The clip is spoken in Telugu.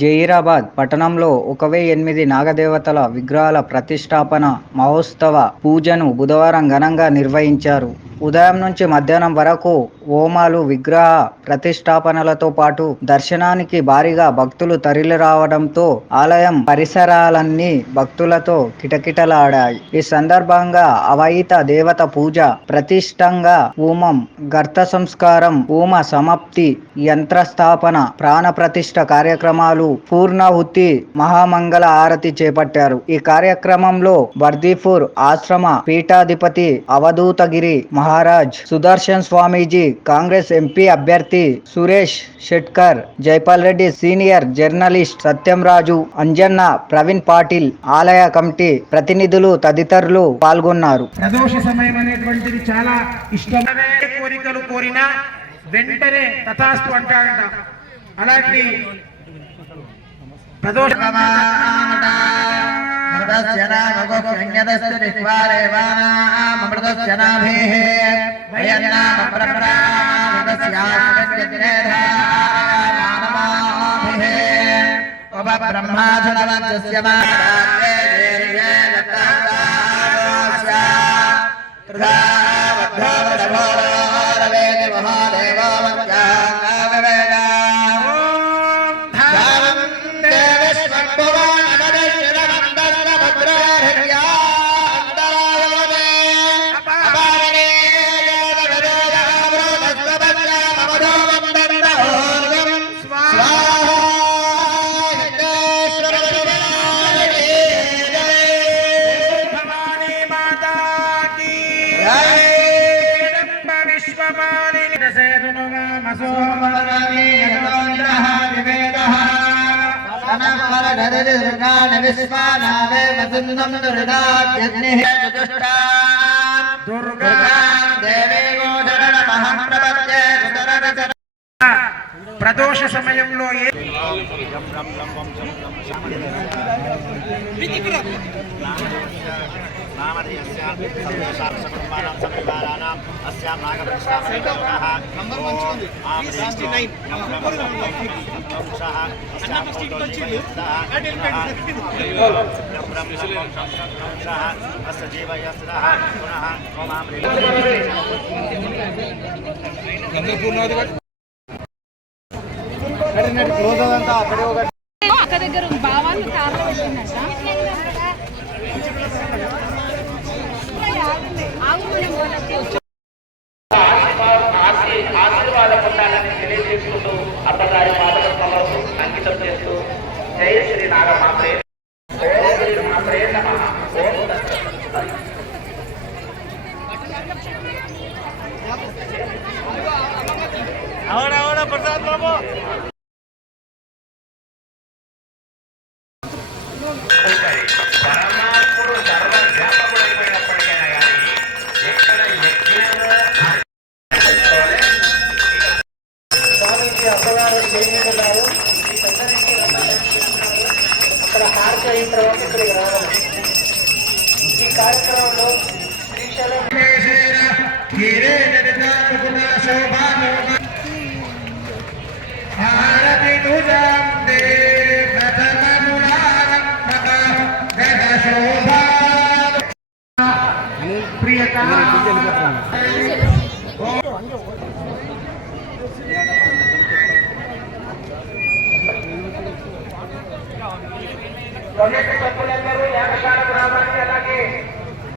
జహీరాబాద్ పట్టణంలో ఒక ఎనిమిది నాగదేవతల విగ్రహాల ప్రతిష్టాపన మహోత్సవ పూజను బుధవారం ఘనంగా నిర్వహించారు. ఉదయం నుంచి మధ్యాహ్నం వరకు హోమాలు విగ్రహ ప్రతిష్టాపనలతో పాటు దర్శనానికి భారీగా భక్తులు తరలిరావడంతో ఆలయం పరిసరాలన్నీ భక్తులతో కిటకిటలాడాయి. ఈ సందర్భంగా అవైత దేవత పూజ ప్రతిష్టంగా హోమం గర్త సంస్కారం హోమ సమాప్తి యంత్రస్థాపన ప్రాణ ప్రతిష్ట కార్యక్రమాలు పూర్ణాహుతి మహామంగళ ఆరతి చేపట్టారు. ఈ కార్యక్రమంలో బర్దీపూర్ ఆశ్రమ పీఠాధిపతి అవధూతగిరి మహారాజ్ సుదర్శన్ స్వామీజీ కాంగ్రెస్ ఎంపీ అభ్యర్థి సురేష్ షెట్కర్ జైపాల్ రెడ్డి సీనియర్ జర్నలిస్ట్ సత్యం రాజు అంజన్న ప్రవీణ్ పాటిల్ ఆలయ కమిటీ ప్రతినిధులు తదితరులు పాల్గొన్నారు. ప్రదోష సమయం అనేటువంటిది చాలా ఇష్టమే కోరికలు కోరినా వెంటనే తథాస్తు అంటాడంట అలాంటి ప్రదోష మృతస్య నామగోప్యంగదస్య నిష్వారేవానామృతస్య నాభేః భయన్నామ ప్రప్రప్రామృతస్యాస్య ఉపబ్రహ్మాధునవంశస్య కీ జగదంబ విశ్వమాలిని దశేతును వామసో Durga ప్రదోష సమయంలో ఏ అక్క దగ్గర భావాన్ని కార్లో పెట్టిందట. ఆశీర్వాదం ఉండాలని తెలియజేసుకుంటూ అబ్బగారి పాటలు సమర్పు అంకితం చేస్తూ జయ శ్రీ నాగమాత్రే జయ శ్రీ మాత్రే నమః ఓం తత్సత్. అందుకని చేయనున్నారు ఈ సందర్భంగా అక్కడ హారతి అయిన తర్వాత ఇక్కడికి రావాలి. ఈ కార్యక్రమంలో శ్రీశైలం శోభా ప్రియతా. కమిటీ